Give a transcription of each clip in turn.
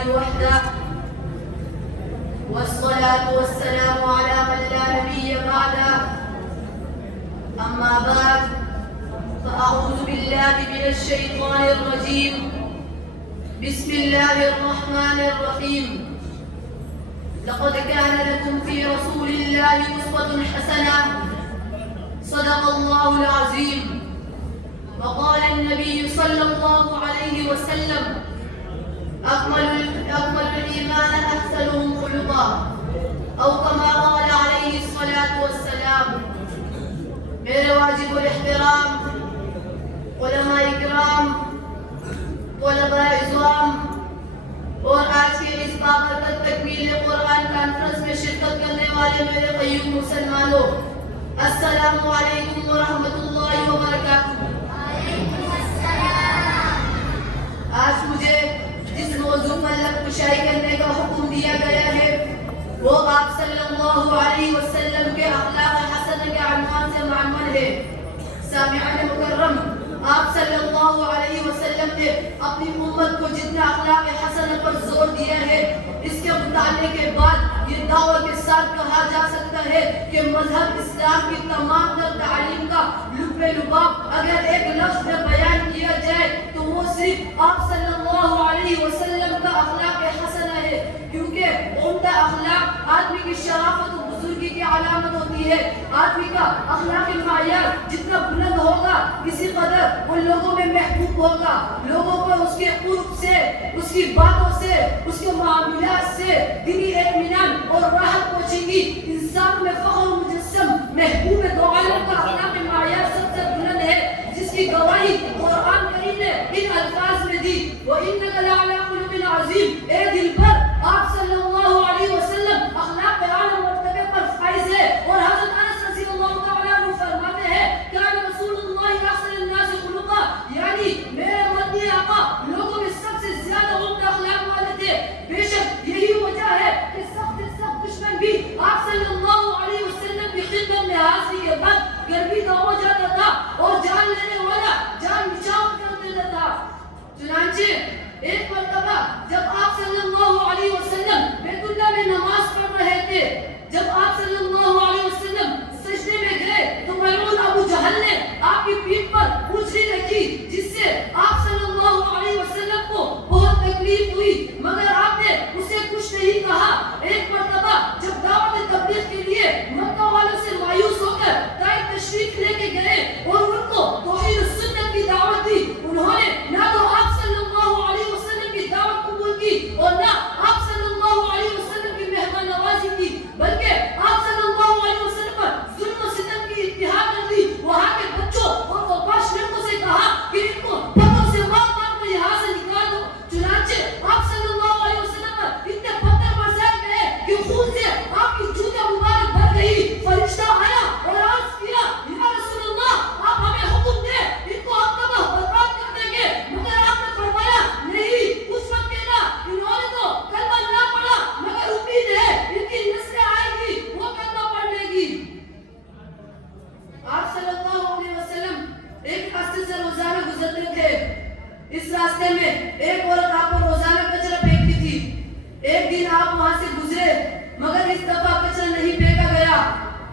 لله وحده والصلاة والسلام على من لا نبي بعده. أما بعد فأعوذ بالله من الشيطان الرجيم. بسم الله الرحمن الرحيم. لقد كان لكم في رسول الله أسوة حسنة. صدق الله العظيم. وقال النبي صلى الله عليه وسلم: أكمل الإيمان أحسنهم خلقا، أو كما قال عليه الصلاة والسلام. میرے واجب الاحترام علماء اکرام، طلباء عظام اور آج کے اس بابرکت تکمیل قرآن کانفرنس میں شرکت کرنے والے میرے قیوم مسلمانوں، السلام علیکم ورحمۃ اللہ وبرکاتہ۔ آج مجھے جس موضوع پر لب کشائی کرنے کا حکم دیا گیا ہے وہ آپ صلی اللہ علیہ وسلم کے اخلاق حسنہ کے عنوان سے معنون ہے۔ سامعین مکرم، آپ صلی اللہ علیہ وسلم نے اپنی امت کو جتنا اخلاق حسنہ پر زور دیا ہے، اس کے مطالعے کے بعد یہ دعوی کے ساتھ کہا جا سکتا ہے کہ مذہب اسلام کی تمام تر تعلیم کا لب لباب اگر ایک لفظ میں بیان کیا جائے تو وہ صرف آپ صلی اللہ علیہ وسلم کا اخلاق حسنہ ہے، کیونکہ عمدہ اخلاق آدمی کی شرافت و بزرگی کی علامت ہوتی ہے۔ آدمی کا اخلاقی معیار جتنا بلند ہوگا کسی قدر وہ لوگوں میں محبوب ہوگا، لوگوں کو اس کے قرب سے، اس کی باتوں سے، اس کے معاملات سے دینی اطمینان اور راحت پہنچے گی۔ انسان میں فخر و مجسم محبوب دو عالم کا اخلاقی معیار سب سے بلند ہے، جس کی گواہی قرآن کریم نے ان الفاظ میں دی: وَإِنَّكَ لَعَلَىٰ خُلُقٍ عَظِيمٍ۔ اے دل پر آپ صلی اللہ علیہ وسلم اخلاق اعلیٰ مرتبے پر فائز ہے، اور حضرت انس رضی اللہ تعالیٰ عنہ فرماتے ہیں: کان رسول اللہ احسن الناس خلقا، یعنی میرے مدنی آقا لوگوں میں سب سے زیادہ عمدہ اخلاق والے تھے۔ بے شک یہی وجہ ہے کہ سخت سے سخت دشمن بھی آپ صلی اللہ علیہ وسلم کی خدمت میں حاضری کے بعد گرمیدہ ہو جاتا تھا اور جان لینے والا جان نچاور کر دیتا تھا۔ چنانچہ ایک مرتبہ جب آپ صلی اللہ علیہ وسلم بیت اللہ میں نماز پڑھ رہے تھے، جب آپ صلی اللہ علیہ وسلم سجدے میں گئے تو ملعون ابو جہل نے آپ کی پیٹھ پر انگلی رکھی، جس سے آپ صلی اللہ علیہ وسلم کو بہت تکلیف ہوئی، مگر آپ نے اسے کچھ نہیں کہا۔ ایک مرتبہ جب دعوت تبلیغ کے لیے مکہ والوں سے مایوس ہو کر طائف تشریف لے کے گئے اور ان کو توحید و سنت کی دعوت دی، انہوں نے نہ تو آپ صلی اللہ علیہ وسلم کی دعوت قبول کی اور نہ آپ صلی اللہ علیہ وسلم کی مہمان نوازی کی، بلکہ آپ صلی اللہ علیہ وسلم پر ظلم و ستم کی انتہا کر دی۔ وہاں کے بچوں اور اوپاش لڑکوں سے کہا کہ ان کو پتھروں سے مار مار کر یہاں سے نکال دو۔ چنانچہ آپ صلی اللہ علیہ وسلم پر اتنے پتھر برسائے گئے کہ خون سے آپ کی جوتیں مبارک بھر گئی۔ فرشتہ آیا اور عرض کیا: یا رسول اللہ، آپ ہمیں حکم دیں، ان کو اب تباہ برباد کر دیں گے، مگر آپ نے فرمایا نہیں، کچھ مت کہنا، انہوں نے تو کلمہ نہ پڑھا، مگر امید ہے ان کی نسلیں آئیں گی وہ کلمہ پڑھ لے گی۔ آپ صلی اللہ علیہ وسلم ایک راستے سے روزانہ گزرتے تھے۔ اس راستے میں ایک عورت آپ کو روزانہ کچرا پھینکتی تھی۔ ایک دن آپ وہاں سے گزرے مگر اس دفعہ کچرا نہیں پھینکا گیا۔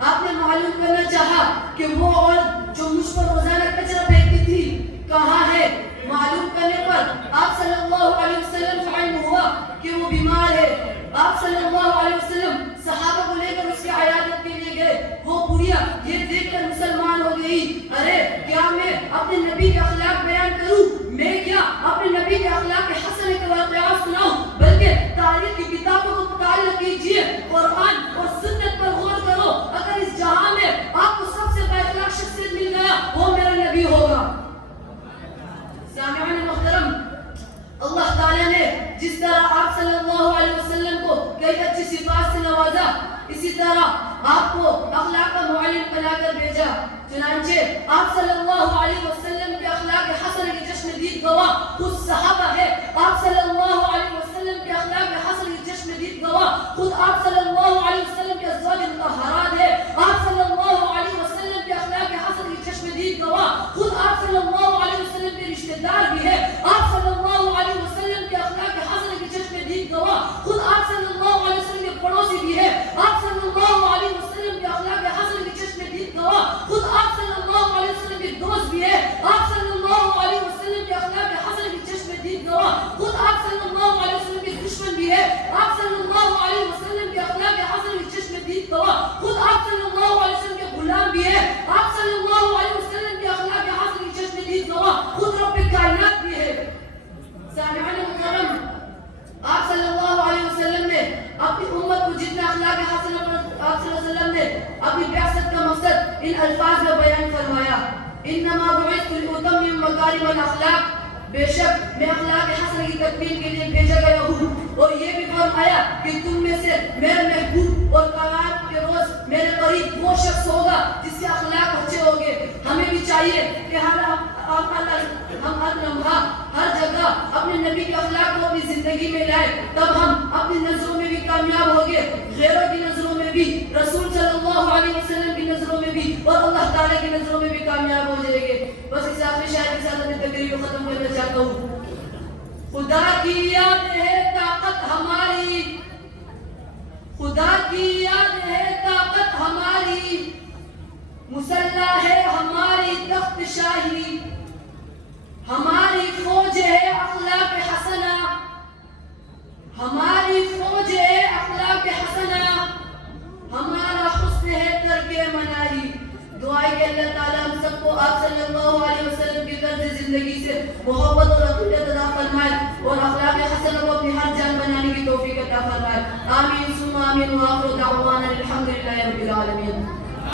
آپ نے معلوم کرنا چاہا کہ وہ عورت جو مجھ پر روزانہ کچرا پھینکتی تھی کہاں ہے۔ معلوم کرنے پر آپ صلی اللہ علیہ وسلم کو علم ہوا کہ وہ بیمار ہے۔ آپ صلی اللہ علیہ وسلم صحابہ کو لے کر اس کی عیادت کے لیے گئے۔ وہ بڑھیا یہ دیکھ کر مسلمان ہو گئی: ارے کیا میں اپنے نبی کے اخلاق بیان کروں؟ میں کیا اپنے نبی کے اخلاق حسن کے واقعات سناؤں؟ بلکہ تاریخ کی کتابوں کو مطالعہ کیجیے، قرآن اور سنت پر غور کرو۔ اگر اس جہاں میں آپ کو سب سے با اخلاق شخصیت مل گیا وہ میرا نبی ہوگا۔ سامعین محترم، اللہ تعالیٰ نے جس طرح آپ صلی اللہ علیہ وسلم کو کئی اچھی صفات سے نوازا، اسی طرح آپ کو اخلاق کا معلم بنا کر بھیجا۔ چنانچہ آپ صلی اللہ علیہ وسلم کے اخلاق حسن کے چشم دید گواہ خود صحابہ ہے۔ آپ صلی اللہ علیہ وسلم کے اخلاق حسن کے چشم دید گواہ خود آپ صلی اللہ علیہ وسلم کے ازواج مطہرات ہے۔ آپ صلی اللہ علیہ وسلم کے اخلاق حسن کے چشم دید گواہ خود آپ صلی اللہ علیہ وسلم کے رشتہ دار بھی ہے۔ آپ صلی اللہ علیہ وسلم کے اخلاق حسن کے چشم دید آپ صلی اللہ علیہ وسلم کے دشمن بھی ہے. آپ صلی اللہ علیہ وسلم کے اخلاق حسن کی چشم دید گواہ. خود آپ صلی اللہ علیہ وسلم کے غلام بھی ہے. آپ صلی اللہ علیہ وسلم کے اخلاق حسن کی چشم دید گواہ. خود رب کائنات بھی ہے. سامعین محترم، آپ صلی اللہ علیہ وسلم نے اپنی امت کو جتنا اخلاق حسن آپ صلی اللہ علیہ وسلم نے اپنی بعثت کا مقصد ان الفاظ میں بیان فرمایا. انما بعثت لاتمم مکارم الاخلاق، بے شک میں اخلاق حسن کی تکمیل کے لیے بھیجا گیا ہوں. اور یہ بھی فرمایا کہ تم میں سے میرے محبوب اور قیامت کے روز میرے قریب وہ شخص ہوگا جس کے اخلاق اچھے ہوں گے. ہمیں بھی چاہیے کہ ہم ہر لمحہ ہر جگہ اپنے نبی کے اخلاق کو اپنی زندگی میں لائیں. تب ہم اپنی نظروں میں بھی کامیاب ہوں گے، غیروں کی نظروں میں بھی، رسول صلی اللہ علیہ وسلم کی نظروں میں بھی، اور اللہ تعالیٰ کی نظروں میں بھی کامیاب ہو جائیں گے. بس اس آخری شاعر کے ساتھ اپنی تقریر کو ختم کرنا چاہتا ہوں. خدا کی یاد ہے طاقت ہماری، خدا کی یاد ہے طاقت ہماری، مسلح ہے ہماری تخت شاہی، ہماری فوج ہے اخلاق حسنہ، ہماری فوج ہے اخلاق حسنہ، ہمارا حسن ہے ترک مناہی. دعائیں کہ اللہ تعالیٰ ہم سب کو آپ صلی اللہ علیہ وسلم کی طرز زندگی سے محبت اور عقیدت عطا فرمائے اور اخلاق حسنہ کو اپنی ہر جان بنانے کی توفیق عطا فرمائے. آمین ثم آمین وآخر دعوانا الحمدللہ رب العالمین.